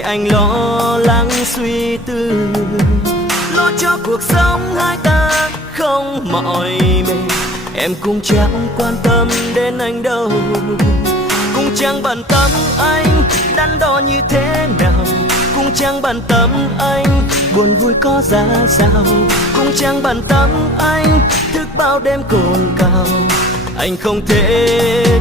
ngày anh lo lắng suy tư, lo cho cuộc sống hai ta không mỏi mệt. Em cũng chẳng quan tâm đến anh đâu, cũng chẳng bận tâm anh đắn đo như thế nào, cũng chẳng bận tâm anh buồn vui có ra sao, cũng chẳng bận tâm anh thức bao đêm cồn cào. Anh không thể